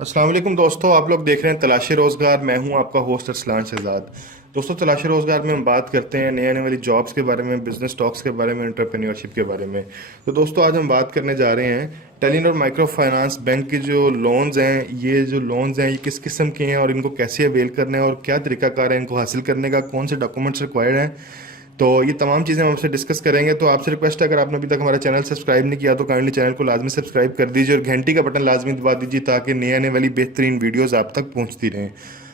अस्सलाम वालेकुम दोस्तों, आप लोग देख रहे हैं तलाशी रोज़गार। मैं हूं आपका होस्ट अरसलान शहजाद। दोस्तों, तलाशी रोज़गार में हम बात करते हैं नए आने वाली जॉब्स के बारे में, बिजनेस स्टॉक्स के बारे में, एंटरप्रेन्योरशिप के बारे में। तो दोस्तों, आज हम बात करने जा रहे हैं टेलीनॉर माइक्रो फाइनेंस बैंक के जो लोन्स हैं। ये जो लोन्स हैं ये किस किस्म के हैं और इनको कैसे अवेल करना है और क्या तरीकाकार है इनको हासिल करने का, कौन से डॉक्यूमेंट्स रिक्वायर्ड हैं। तो ये तमाम चीज़ें हम आपसे डिस्कस करेंगे। तो आपसे रिक्वेस्ट है, अगर आपने अभी तक हमारा चैनल सब्सक्राइब नहीं किया तो काइंडली चैनल को लाजमी सब्सक्राइब कर दीजिए और घंटी का बटन लाजमी दबा दीजिए ताकि नए आने वाली बेहतरीन वीडियोस आप तक पहुंचती रहें।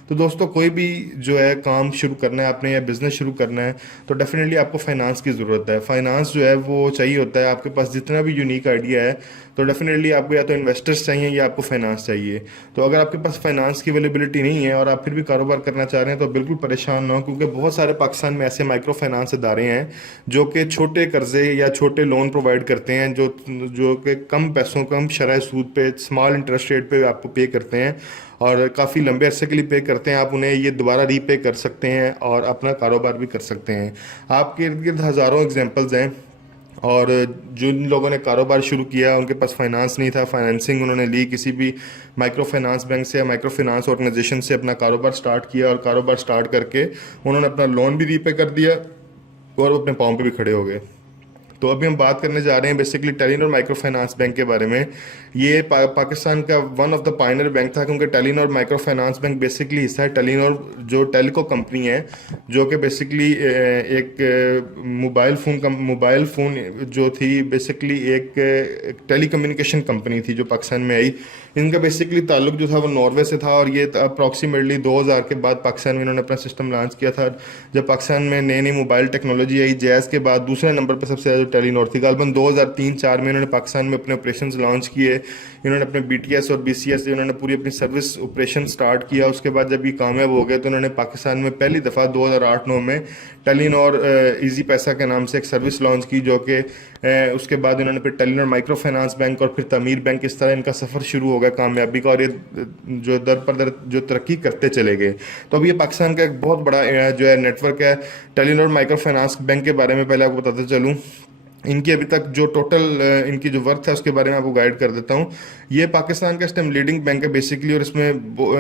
तो दोस्तों, कोई भी जो है काम शुरू करना है आपने या बिजनेस शुरू करना है तो डेफिनेटली आपको फाइनेंस की ज़रूरत है। फाइनेंस जो है वो चाहिए होता है। आपके पास जितना भी यूनिक आइडिया है तो डेफिनेटली आपको या तो इन्वेस्टर्स चाहिए या आपको फाइनेंस चाहिए। तो अगर आपके पास फाइनेंस की अवेलेबिलिटी नहीं है और आप फिर भी कारोबार करना चाह रहे हैं तो बिल्कुल परेशान ना हो, क्योंकि बहुत सारे पाकिस्तान में ऐसे माइक्रो फाइनेंस इदारे हैं जो कि छोटे कर्जे या छोटे लोन प्रोवाइड करते हैं, जो जो कि कम पैसों, कम शरह सूद पे, स्मॉल इंटरेस्ट रेट पे आपको पे करते हैं और काफ़ी लंबे अरसे के लिए पे करते हैं। आप उन्हें ये दोबारा रीपे कर सकते हैं और अपना कारोबार भी कर सकते हैं। आपके इर्द गिर्द हज़ारों एग्जांपल्स हैं। और जिन लोगों ने कारोबार शुरू किया उनके पास फाइनेंस नहीं था, फाइनेंसिंग उन्होंने ली किसी भी माइक्रो फाइनेंस बैंक से या माइक्रो फाइनेंस ऑर्गेनाइजेशन से, अपना कारोबार स्टार्ट किया और कारोबार स्टार्ट करके उन्होंने अपना लोन भी रीपे कर दिया और वो अपने पाँव पे भी खड़े हो गए। तो अभी हम बात करने जा रहे हैं basically Telenor micro finance bank के बारे में। ये पाकिस्तान का one of the Pioneer bank था, क्योंकि Telenor micro finance bank basically हिस्सा है टेलीनॉर जो टेलीको कंपनी है, जो कि बेसिकली एक मोबाइल फ़ोन जो थी बेसिकली एक टेली कम्युनिकेशन कंपनी थी जो पाकिस्तान में आई। इनका बेसिकली ताल्लुक जो था वो नॉर्वे से था और ये अप्रॉक्सीमेटली 2000 के बाद पाकिस्तान में इन्होंने अपना सिस्टम लॉन्च किया था। जब पाकिस्तान में नई नई मोबाइल टेक्नोलॉजी आई, जैज़ के बाद दूसरे नंबर पर सबसे ज़्यादा टेलीनॉर थी। गालबन 2003-4 में इन्होंने पाकिस्तान में अपने ऑपरेशंस लॉन्च किए। इन्होंने अपने बीटीएस और बीसीएस से इन्होंने पूरी अपनी सर्विस ऑपरेशन स्टार्ट किया। उसके बाद जब ये कामयाब हो गए तो इन्होंने पाकिस्तान में पहली दफ़ा 2008-9 में टेलीनॉर इजी पैसा के नाम से एक सर्विस लॉन्च की, जो कि उसके बाद इन्होंने फिर टेलीनॉर माइक्रो फाइनेंस बैंक और फिर तमीर बैंक, इस तरह इनका सफ़र शुरू हो गया कामयाबी का और ये जो दर पर दर जो तरक्की करते चले गए। तो अब ये पाकिस्तान का एक बहुत बड़ा जो है नेटवर्क है। टेलीनॉर माइक्रो फाइनेंस बैंक के बारे में पहले आपको बताते चलूँ। इनकी अभी तक जो टोटल इनकी जो वर्थ है उसके बारे में आपको गाइड कर देता हूँ। ये पाकिस्तान का इस टाइम लीडिंग बैंक है बेसिकली, और इसमें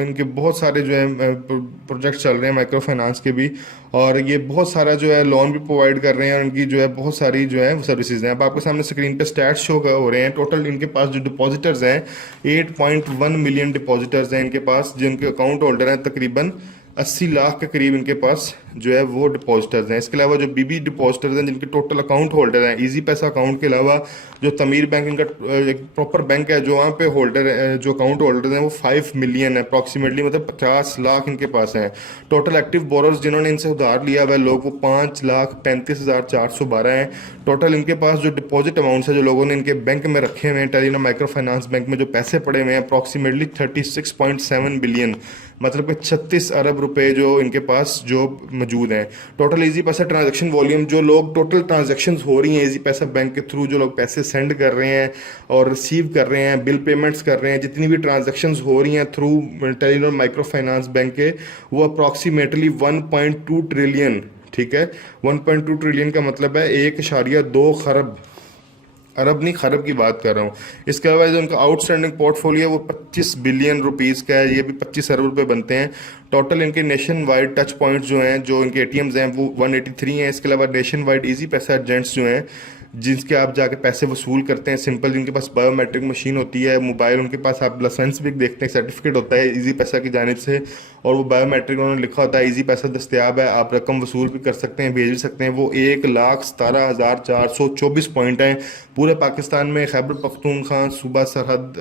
इनके बहुत सारे जो है प्रोजेक्ट चल रहे हैं माइक्रो फाइनेंस के भी, और ये बहुत सारा जो है लोन भी प्रोवाइड कर रहे हैं और इनकी जो है बहुत सारी जो है सर्विसेज हैं। अब आपके सामने स्क्रीन पे स्टैट्स शो हो रहे हैं। टोटल इनके पास जो डिपॉजिटर्स हैं 8.1 मिलियन डिपॉजिटर्स हैं इनके पास, जिनके अकाउंट होल्डर हैं तकरीबन 80 लाख के करीब इनके पास जो है वो डिपॉजिटर्स हैं। इसके अलावा जो बीबी डिपॉजिटर्स हैं जिनके टोटल अकाउंट होल्डर हैं इजी पैसा अकाउंट के अलावा, जो तमीर बैंक इनका एक प्रॉपर बैंक है जो वहाँ पे होल्डर जो अकाउंट होल्डर हैं वो 5 मिलियन है अप्रॉक्सीमेटली, मतलब 50 लाख इनके पास हैं। टोटल एक्टिव बोरर्स जिन्होंने इनसे उधार लिया हुआ है लोग वो 5,35,412 हैं। टोटल इनके पास जो डिपॉजिट अमाउंट्स है जो लोगों ने इनके बैंक में रखे हुए हैं टेलीनॉर माइक्रो फाइनेंस बैंक में, जो पैसे पड़े हुए हैं अप्रॉक्सीमेटली 36.7 बिलियन, मतलब कि 36 अरब रुपए जो इनके पास जो मौजूद हैं। टोटल इजी पैसा ट्रांजैक्शन वॉल्यूम, जो लोग टोटल ट्रांजैक्शंस हो रही हैं इजी पैसा बैंक के थ्रू, जो लोग पैसे सेंड कर रहे हैं और रिसीव कर रहे हैं, बिल पेमेंट्स कर रहे हैं, जितनी भी ट्रांजैक्शंस हो रही हैं through Telenor micro finance bank के, वो अप्रॉक्सीमेटली 1.2 ट्रिलियन, ठीक है, 1.2 ट्रिलियन का मतलब है 1.2 खरब, अरब नहीं खरब की बात कर रहा हूँ। इसके अलावा जो उनका आउटस्टैंडिंग पोर्टफोलियो वो 25 बिलियन रुपीस का है, ये भी 25 अरब रुपए बनते हैं। टोटल इनके नेशन वाइड टच पॉइंट्स जो हैं, जो इनके एटीएम्स हैं वो 183 हैं। इसके अलावा नेशन वाइड इजी पैसा एजेंट्स जो हैं जिनके आप जाके पैसे वसूल करते हैं सिंपल, जिनके पास बायोमेट्रिक मशीन होती है, मोबाइल उनके पास, आप लाइसेंस भी देखते हैं, सर्टिफिकेट होता है इजी पैसा की जानिब से और वो बायोमेट्रिक उन्होंने लिखा होता है इजी पैसा दस्तियाब है, आप रकम वसूल भी कर सकते हैं, भेज भी सकते हैं। वो 1,17,424 पॉइंट हैं पूरे पाकिस्तान में। खैबर पख्तूनख्वा सूबा सरहद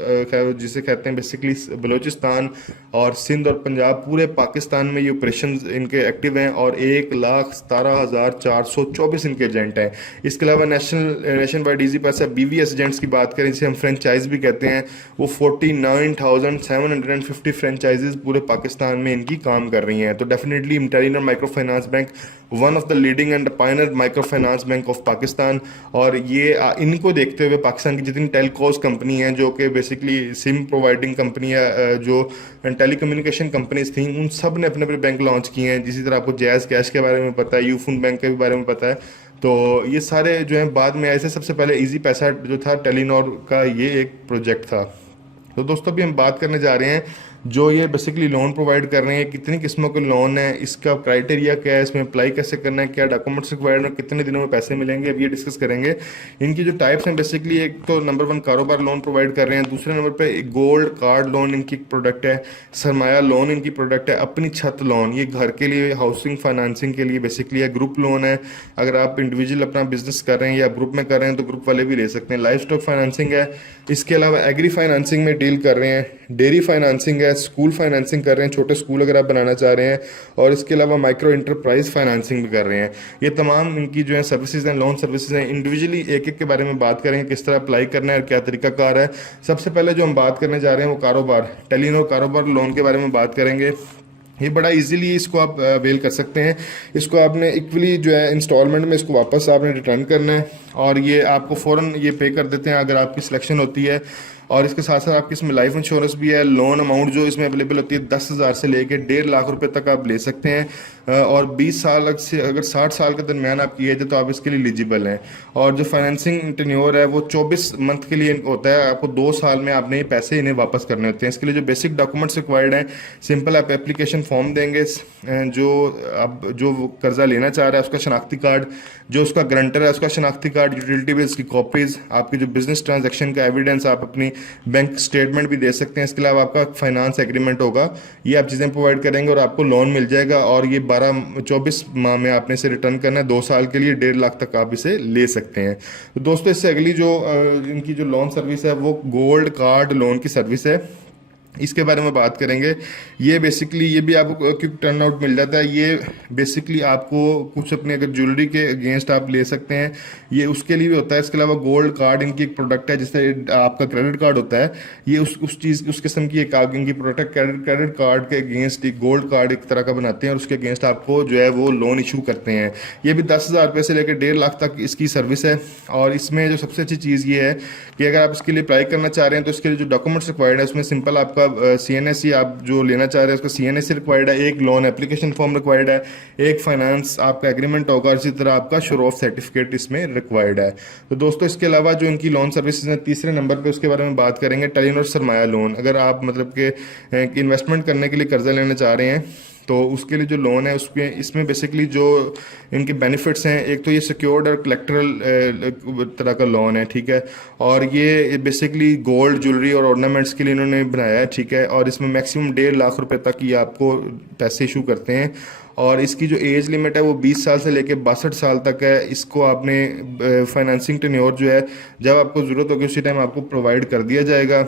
जिसे कहते हैं बेसिकली बलूचिस्तान और सिंध और पंजाब, पूरे पाकिस्तान में ये ऑपरेशन इनके एक्टिव हैं और 1,17,424 इनके एजेंट हैं। इसके अलावा नेशन वाइड इजी पैसा बीवीएस एजेंट्स की बात करें जिसे हम फ्रेंचाइज भी कहते हैं, वो 49,750 फ्रेंचाइजेज पूरे पाकिस्तान में इनकी काम कर रही हैं। तो definitely Telenor micro finance bank one of the leading and Pioneer micro finance bank of Pakistan, और ये इनको देखते हुए पाकिस्तान की जितनी टेलीकॉज कंपनी हैं जो कि बेसिकली सिम प्रोवाइडिंग कंपनी है, जो टेली कम्युनिकेशन कंपनीज थी, उन सब ने अपने अपने बैंक लॉन्च किए हैं। जिसी तरह आपको जैज़ कैश के बारे में पता है, यूफोन बैंक के बारे में पता है, तो ये सारे जो हैं बाद में ऐसे सबसे पहले इजी पैसा जो था टेलीनॉर का ये एक प्रोजेक्ट था। तो दोस्तों अभी हम बात करने जा रहे हैं जो ये बेसिकली लोन प्रोवाइड कर रहे हैं, कितनी किस्मों के लोन है, इसका क्राइटेरिया क्या है, इसमें अप्लाई कैसे करना है, क्या डॉक्यूमेंट्स रिक्वायर्ड है, कितने दिनों में पैसे मिलेंगे, अब ये डिस्कस करेंगे। इनकी जो टाइप्स हैं बेसिकली, एक तो नंबर 1 कारोबार लोन प्रोवाइड कर रहे हैं, दूसरे नंबर पे गोल्ड कार्ड लोन इनकी प्रोडक्ट है, सरमाया लोन इनकी प्रोडक्ट है, अपनी छत लोन ये घर के लिए हाउसिंग फाइनेंसिंग के लिए बेसिकली है, ग्रुप लोन है अगर आप इंडिविजुअल अपना बिजनेस कर रहे हैं या ग्रुप में कर रहे हैं तो ग्रुप वाले भी ले सकते हैं, लाइफ स्टॉक फाइनेंसिंग है, इसके अलावा एग्री फाइनेंसिंग में डील कर रहे हैं, डेयरी फाइनेंसिंग है, स्कूल फाइनेंसिंग कर रहे हैं, छोटे स्कूल अगर आप बनाना चाह रहे हैं, और इसके अलावा माइक्रो इंटरप्राइज फाइनेंसिंग भी कर रहे हैं। ये तमाम इनकी जो है सर्विसेज हैं, लोन सर्विसेज हैं। इंडिविजुअली एक एक के बारे में बात करेंगे, किस तरह अप्लाई करना है और क्या तरीकाकार है। सबसे पहले जो हम बात करने जा रहे हैं वो कारोबार टेलीनॉर कारोबार लोन के बारे में बात करेंगे। ये बड़ा इजीली इसको आप अवेल कर सकते हैं। इसको आपने इक्वली जो है इंस्टॉलमेंट में इसको वापस आपने रिटर्न करना है और ये आपको फ़ौरन ये पे कर देते हैं अगर आपकी सिलेक्शन होती है। और इसके साथ साथ आपकी इसमें लाइफ इंश्योरेंस भी है। लोन अमाउंट जो इसमें अवेलेबल होती है 10,000 से लेके 1.5 लाख रुपए तक आप ले सकते हैं। और 20 साल से अगर 60 साल के दरमियान आपकी एज है तो आप इसके लिए एलिजिबल हैं। और जो फाइनेंसिंग टेन्योर है वो 24 मंथ के लिए होता है। आपको 2 साल में आपने ये पैसे इन्हें वापस करने होते हैं। इसके लिए जो बेसिक डॉक्यूमेंट्स रिक्वायर्ड हैं, सिंपल आप एप्लीकेशन फॉर्म देंगे, जो अब जो कर्जा लेना चाह रहा है उसका शनाख्ती कार्ड, जो उसका गारंटर है उसका शनाख्ती कार्ड, यूटिलिटी बिल्स की कॉपीज, आपकी जो बिजनेस ट्रांजैक्शन का एविडेंस, आप अपनी बैंक स्टेटमेंट भी दे सकते हैं। इसके अलावा आपका फाइनेंस एग्रीमेंट होगा, ये आप चीज़ें प्रोवाइड करेंगे और आपको लोन मिल जाएगा। और ये 24 माह में आपने इसे रिटर्न करना है। 2 साल के लिए 1.5 लाख तक आप इसे ले सकते हैं। तो दोस्तों इससे अगली जो इनकी जो लोन सर्विस है वो गोल्ड कार्ड लोन की सर्विस है। इसके बारे में बात करेंगे। ये बेसिकली ये भी आपको क्विक टर्न आउट मिल जाता है। ये बेसिकली आपको कुछ अपने अगर ज्वेलरी के अगेंस्ट आप ले सकते हैं, ये उसके लिए भी होता है। इसके अलावा गोल्ड कार्ड इनकी एक प्रोडक्ट है, जिससे आपका क्रेडिट कार्ड होता है, ये उस चीज़ उस किस्म की एक इनकी प्रोडक्ट क्रेडिट कार्ड के अगेंस्ट एक गोल्ड कार्ड एक तरह का बनाते हैं और उसके अगेंस्ट आपको जो है वो लोन इशू करते हैं। ये भी 10,000 रुपये से लेकर 1.5 लाख तक इसकी सर्विस है। और इसमें जो सबसे अच्छी चीज़ ये है कि अगर आप इसके लिए अप्लाई करना चाह रहे हैं तो इसके लिए जो डॉक्यूमेंट्स रिक्वायर्ड है उसमें सिंपल आपका CNSE आप जो लेना चाह रहे हैं उसका CNSE रिक्वायर्ड है, एक लोन एप्लीकेशन फॉर्म रिक्वायर्ड है, एक फाइनेंस आपका एग्रीमेंट होगा और इसी तरह आपका शो ऑफ सर्टिफिकेट इसमें रिक्वायर्ड है। तो दोस्तों इसके अलावा जो इनकी लोन सर्विसेज हैं, तीसरे नंबर पे उसके बारे में बात करेंगे, टेलीनॉर सरमाया लोन। अगर आप मतलब कि इन्वेस्टमेंट करने के लिए कर्जा लेना चाह रहे हैं तो उसके लिए जो लोन है उसके इसमें बेसिकली जो इनके बेनिफिट्स हैं, एक तो ये सिक्योर्ड और कलेक्टरल तरह का लोन है, ठीक है। और ये बेसिकली गोल्ड ज्वेलरी और ऑर्नामेंट्स के लिए इन्होंने बनाया है, ठीक है। और इसमें मैक्सिमम 1.5 लाख रुपए तक ये आपको पैसे इशू करते हैं। और इसकी जो एज लिमिट है वो 20 साल से लेकर 62 साल तक है। इसको आपने फाइनेंसिंग टेन्योर जो है जब आपको ज़रूरत होगी उसी टाइम आपको प्रोवाइड कर दिया जाएगा।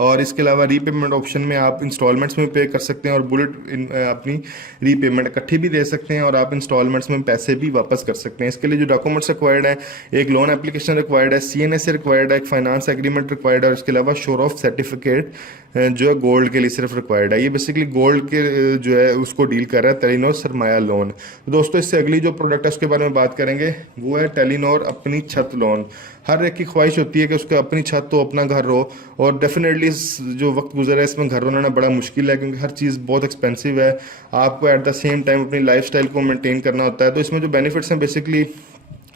और इसके अलावा रीपेमेंट ऑप्शन में आप इंस्टॉलमेंट्स में पे कर सकते हैं और बुलेट अपनी रीपेमेंट इकट्ठी भी दे सकते हैं और आप इंस्टॉलमेंट्स में पैसे भी वापस कर सकते हैं। इसके लिए जो डॉक्यूमेंट्स रिक्वायर्ड है, एक लोन एप्लीकेशन रिक्वायर्ड है, CNSE रिक्वायर्ड है, एक फाइनेंस एग्रीमेंट रिक्वायर्ड है और इसके अलावा शो ऑफ सर्टिफिकेट जो है गोल्ड के लिए सिर्फ रिक्वायर्ड है। ये बेसिकली गोल्ड के जो है उसको डील कर रहा है टेलीनॉर सरमाया लोन। तो दोस्तों इससे अगली जो प्रोडक्ट है उसके बारे में बात करेंगे, वो है टेलीनॉर अपनी छत लोन। हर एक की ख्वाहिश होती है कि उसका अपनी छत हो, अपना घर हो, और डेफिनेटली जो वक्त गुजरा है इसमें घर बनाना बड़ा मुश्किल है क्योंकि हर चीज़ बहुत एक्सपेंसिव है। आपको एट द सेम टाइम अपनी लाइफस्टाइल को मेंटेन करना होता है। तो इसमें जो बेनिफिट्स हैं बेसिकली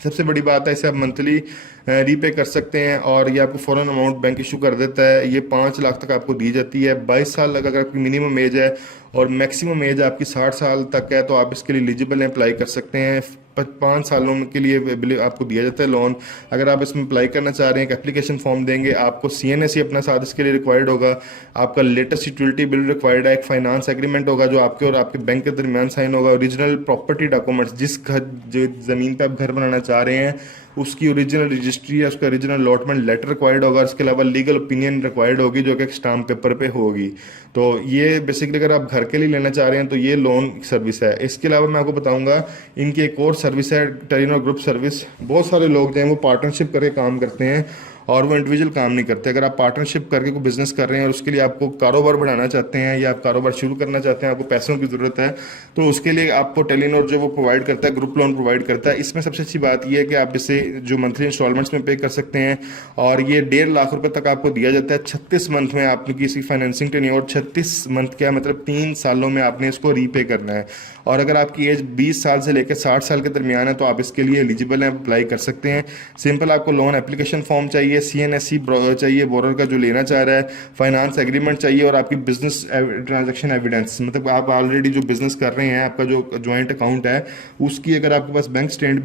सबसे बड़ी बात है इसे आप मंथली रीपे कर सकते हैं और ये आपको फ़ौरन अमाउंट बैंक इशू कर देता है। ये 5 लाख तक आपको दी जाती है। 22 साल तक अगर आपकी मिनिमम एज है और मैक्सिमम एज आपकी 60 साल तक है तो आप इसके लिए एलिजिबल हैं, अप्लाई कर सकते हैं। 5 सालों के लिए आपको दिया जाता है लोन। अगर आप इसमें अप्लाई करना चाह रहे हैं, एक एप्लीकेशन फॉर्म देंगे, आपको CNSE अपना साथ इसके लिए रिक्वायर्ड होगा, आपका लेटेस्ट यूटिलिटी बिल रिक्वायर्ड है, एक फाइनेंस एग्रीमेंट होगा जो आपके और आपके बैंक के दरमियान साइन होगा, ओरिजिनल प्रॉपर्टी डॉक्यूमेंट्स, जिस घर जो ज़मीन पर आप घर बनाना चाह रहे हैं उसकी ओरिजिनल रजिस्ट्री है, उसका ओरिजिनल अलॉटमेंट लेटर रिक्वायर्ड होगा। इसके अलावा लीगल ओपिनियन रिक्वायर्ड होगी जो कि एक स्टाम्प पेपर पे होगी। तो ये बेसिकली अगर आप घर के लिए लेना चाह रहे हैं तो ये लोन सर्विस है। इसके अलावा मैं आपको बताऊंगा इनकी एक और सर्विस है टेलीनॉर ग्रुप सर्विस। बहुत सारे लोग जो हैं वो पार्टनरशिप करके काम करते हैं और वो इंडिविजुअल काम नहीं करते। अगर आप पार्टनरशिप करके कोई बिजनेस कर रहे हैं और उसके लिए आपको कारोबार बढ़ाना चाहते हैं या आप कारोबार शुरू करना चाहते हैं, आपको पैसों की ज़रूरत है, तो उसके लिए आपको टेलीनॉर जो वो प्रोवाइड करता है, ग्रुप लोन प्रोवाइड करता है। इसमें सबसे अच्छी बात यह है कि आप इसे जो मंथली इंस्टॉलमेंट्स में पे कर सकते हैं और ये 1.5 लाख रुपए तक आपको दिया जाता है। 36 मंथ में आपकी किसी फाइनेंसिंग टेन्योर 36 मंथ क्या मतलब 3 सालों में आपने इसको रीपे करना है। और अगर आपकी एज 20 साल से लेकर 60 साल के दरमियान है तो आप इसके लिए एलिजिबल हैं, अप्लाई कर सकते हैं। सिंपल आपको लोन एप्लीकेशन फॉर्म चाहिए, चाहिए, CNSE चाहिए बोरर का जो लेना चाह रहा है, फाइनेंस एग्रीमेंट चाहिए और आपकी बिजनेस ट्रांजैक्शन एविडेंस, मतलब आप ऑलरेडी जो बिजनेस कर रहे हैं, आपका जो ज्वाइंट अकाउंट है उसकी अगर आपके पास बैंक स्टेटमेंट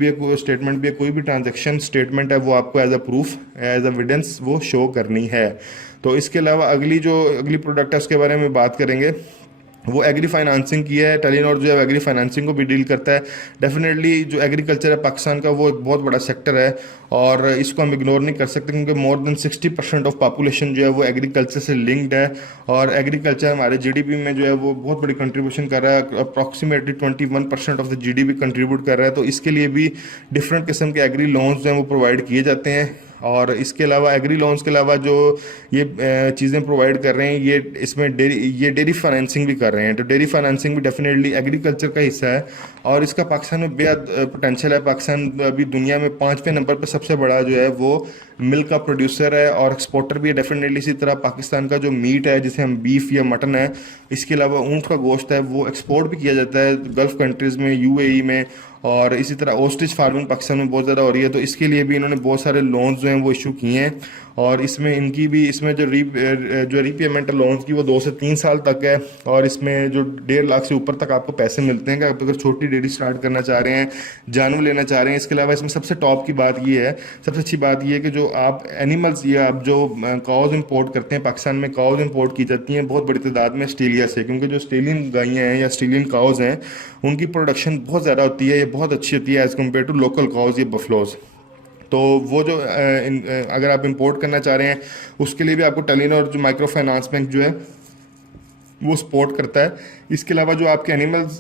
भी है, कोई भी ट्रांजैक्शन स्टेटमेंट है, वो आपको as a proof, as a evidence वो शो करनी है। तो इसके अलावा अगली प्रोडक्ट है उसके बारे में बात करेंगे, वो एग्री फाइनेंसिंग की है। टेलीनॉर जो है एग्री फाइनेंसिंग को भी डील करता है। डेफिनेटली जो एग्रीकल्चर है पाकिस्तान का वो एक बहुत बड़ा सेक्टर है और इसको हम इग्नोर नहीं कर सकते क्योंकि मोर देन 60% ऑफ पॉपुलेशन जो है वो एग्रीकल्चर से लिंक्ड है और एग्रीकल्चर हमारे जीडीपी में जो है वो बहुत बड़ी कंट्रीब्यूशन कर रहा है। Approximately 21% of the GDP contribute कर रहा है। तो इसके लिए भी डिफरेंट किस्म के एग्री लोन्स जो हैं वो प्रोवाइड किए जाते हैं और इसके अलावा एग्री लोन्स के अलावा जो ये चीज़ें प्रोवाइड कर रहे हैं, ये इसमें डेयरी फाइनेंसिंग भी कर रहे हैं। तो डेयरी फाइनेंसिंग भी डेफिनेटली एग्रीकल्चर का हिस्सा है और इसका पाकिस्तान में बेहद पोटेंशियल है। पाकिस्तान अभी दुनिया में 5वें नंबर पर सबसे बड़ा जो है वो मिल्क का प्रोड्यूसर है और एक्सपोर्टर भी है। डेफिनेटली इसी तरह पाकिस्तान का जो मीट है जिसे हम बीफ या मटन है, इसके अलावा ऊँट का गोश्त है, वो एक्सपोर्ट भी किया जाता है गल्फ़ कंट्रीज़ में, UAE में, और इसी तरह ऑस्ट्रिच फार्मिंग पाकिस्तान में बहुत ज़्यादा हो रही है। तो इसके लिए भी इन्होंने बहुत सारे लोन्स जो हैं वो इशू किए हैं और इसमें जो रीपेमेंट है लोन्स की वो 2 से 3 साल तक है और इसमें जो 1.5 लाख से ऊपर तक आपको पैसे मिलते हैं कि आप अगर छोटी डेयरी स्टार्ट करना चाह रहे हैं, जानवर लेना चाह रहे हैं। इसके अलावा इसमें सबसे टॉप की बात ये है, सबसे अच्छी बात ये है कि जो आप एनिमल्स या आप जो काउज इंपोर्ट करते हैं, पाकिस्तान में काउज इंपोर्ट की जाती हैं बहुत बड़ी तादाद में ऑस्ट्रेलिया से, क्योंकि जो ऑस्ट्रेलियन गायें हैं या ऑस्ट्रेलियन काउज हैं उनकी प्रोडक्शन बहुत ज़्यादा होती है, ये बहुत अच्छी होती है as compare to local cows या बफलोज। तो वो जो अगर आप इंपोर्ट करना चाह रहे हैं उसके लिए भी आपको टेलीनॉर जो माइक्रो फाइनेंस बैंक जो है वो सपोर्ट करता है। इसके अलावा जो आपके एनिमल्स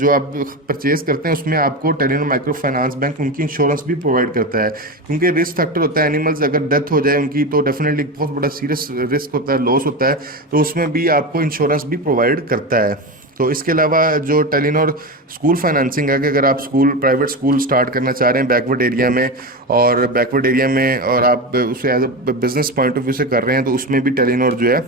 जो आप परचेज करते हैं उसमें आपको टेलीनॉर माइक्रो फाइनेंस बैंक उनकी इंश्योरेंस भी प्रोवाइड करता है, क्योंकि रिस्क फैक्टर होता है एनिमल्स अगर डेथ हो जाए उनकी तो डेफिनेटली बहुत बड़ा सीरियस रिस्क होता है, लॉस होता है, तो उसमें भी आपको इंश्योरेंस भी प्रोवाइड करता है। तो इसके अलावा जो टेलीनॉर स्कूल फाइनेंसिंग है कि अगर आप प्राइवेट स्कूल स्टार्ट करना चाह रहे हैं बैकवर्ड एरिया में और आप उसे as a business point of view से कर रहे हैं, तो उसमें भी टेलीनॉर जो है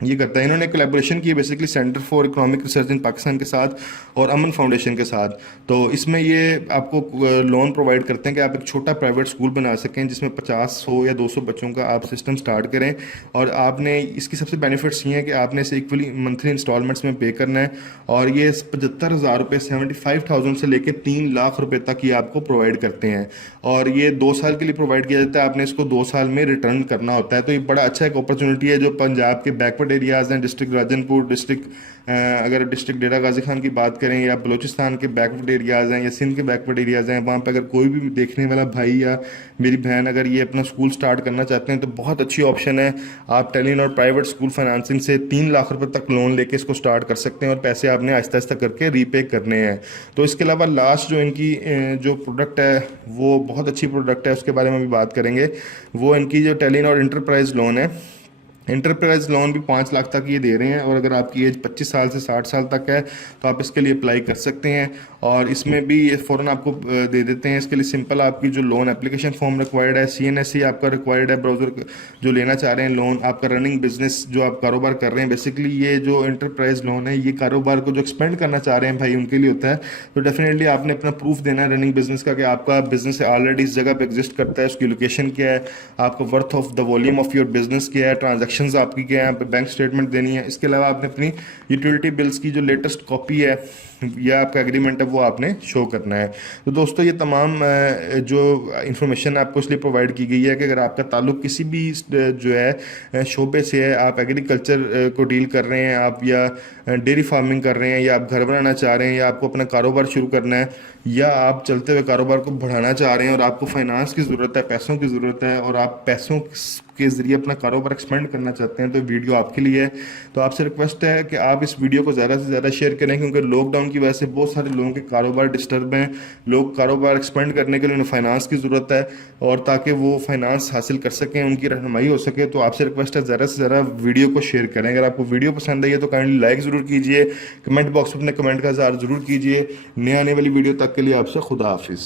ये करता है। इन्होंने कोलैबोरेशन की basically centre for economic research इन पाकिस्तान के साथ और अमन फाउंडेशन के साथ। तो इसमें ये आपको लोन प्रोवाइड करते हैं कि आप एक छोटा प्राइवेट स्कूल बना सकें जिसमें 50, 100 या 200 बच्चों का आप सिस्टम स्टार्ट करें और आपने इसकी सबसे बेनिफिट्स ये हैं कि आपने इसे इक्वली मंथली इंस्टॉलमेंट्स में पे करना है और ये 75,000 रुपये 75,000 से लेकर 3 लाख रुपये तक ये आपको प्रोवाइड करते हैं और ये 2 साल के लिए प्रोवाइड किया जाता है। आपने इसको 2 साल में रिटर्न करना होता है। तो ये बड़ा अच्छा एक अपॉर्चुनिटी है जो पंजाब के बैकवर्ड एरियाज़ हैं, डिस्ट्रिक्ट राजनपुर, अगर डिस्ट्रिक्ट डेरा गाजी खान की बात करें या बलूचिस्तान के बैकवर्ड एरियाज़ हैं या सिंध के बैकवर्ड एरियाज़ हैं, वहाँ पर अगर कोई भी देखने वाला भाई या मेरी बहन अगर ये अपना स्कूल स्टार्ट करना चाहते हैं तो बहुत अच्छी ऑप्शन है। आप टेलीनॉर प्राइवेट स्कूल फाइनेंसिंग से 3 लाख रुपए तक लोन लेके इसको स्टार्ट कर सकते हैं और पैसे आपने आहिस्ता आहिस्ता करके रीपे करने हैं। तो इसके अलावा लास्ट जो इनकी जो प्रोडक्ट है वो बहुत अच्छी प्रोडक्ट है, उसके बारे में भी बात करेंगे। वो इनकी जो टेलीनॉर इंटरप्राइज लोन है, इंटरप्राइज लोन भी 5 लाख तक ये दे रहे हैं और अगर आपकी एज 25 साल से 60 साल तक है तो आप इसके लिए अप्लाई कर सकते हैं और इसमें भी फ़ौरन आपको दे देते हैं। इसके लिए सिंपल आपकी जो लोन एप्लीकेशन फॉर्म रिक्वायर्ड है, CNSE आपका रिक्वायर्ड है, ब्राउज़र जो लेना चाह रहे हैं लोन, आपका रनिंग बिजनेस जो आप कारोबार कर रहे हैं, बेसिकली ये जो इंटरप्राइज लोन है ये कारोबार को जो एक्सपेंड करना चाह रहे हैं भाई उनके लिए होता है। तो डेफिनेटली आपने अपना प्रूफ देना है रनिंग बिजनेस का कि आपका बिजनेस ऑलरेडी इस जगह पर एग्जिस्ट करता है, उसकी लोकेशन क्या है, आपका worth of the volume of your business क्या है, ट्रांजेक्शन आपकी क्या है, बैंक स्टेटमेंट देनी है। इसके अलावा आपने अपनी यूटिलिटी बिल्स की जो लेटेस्ट कॉपी है या आपका एग्रीमेंट है वो आपने शो करना है। तो दोस्तों ये तमाम जो इन्फॉर्मेशन आपको इसलिए प्रोवाइड की गई है कि अगर आपका ताल्लुक किसी भी जो है शोबे से है, आप एग्रीकल्चर को डील कर रहे हैं, आप या डेयरी फार्मिंग कर रहे हैं या आप घर बनाना चाह रहे हैं या आपको अपना कारोबार शुरू करना है या आप चलते हुए कारोबार को बढ़ाना चाह रहे हैं और आपको फाइनेंस की ज़रूरत है, पैसों की ज़रूरत है और आप पैसों के ज़रिए अपना कारोबार एक्सपेंड करना चाहते हैं, तो वीडियो आपके लिए है। तो आपसे रिक्वेस्ट है कि आप इस वीडियो को ज़्यादा से ज़्यादा शेयर करें, क्योंकि लॉकडाउन की वजह से बहुत सारे लोगों के कारोबार डिस्टर्ब हैं। लोग कारोबार एक्सपेंड करने के लिए उन्हें फाइनेंस की ज़रूरत है और ताकि वो फाइनेंस हासिल कर सकें, उनकी रहनुमाई हो सके, तो आपसे रिक्वेस्ट है ज़्यादा से ज़्यादा वीडियो को शेयर करें। अगर आपको वीडियो पसंद आई है तो काइंडली लाइक ज़रूर कीजिए, कमेंट बॉक्स में अपने कमेंट का इज़हार ज़रूर कीजिए। नए आने वाली वीडियो तक के लिए आपसे खुदा हाफिज़।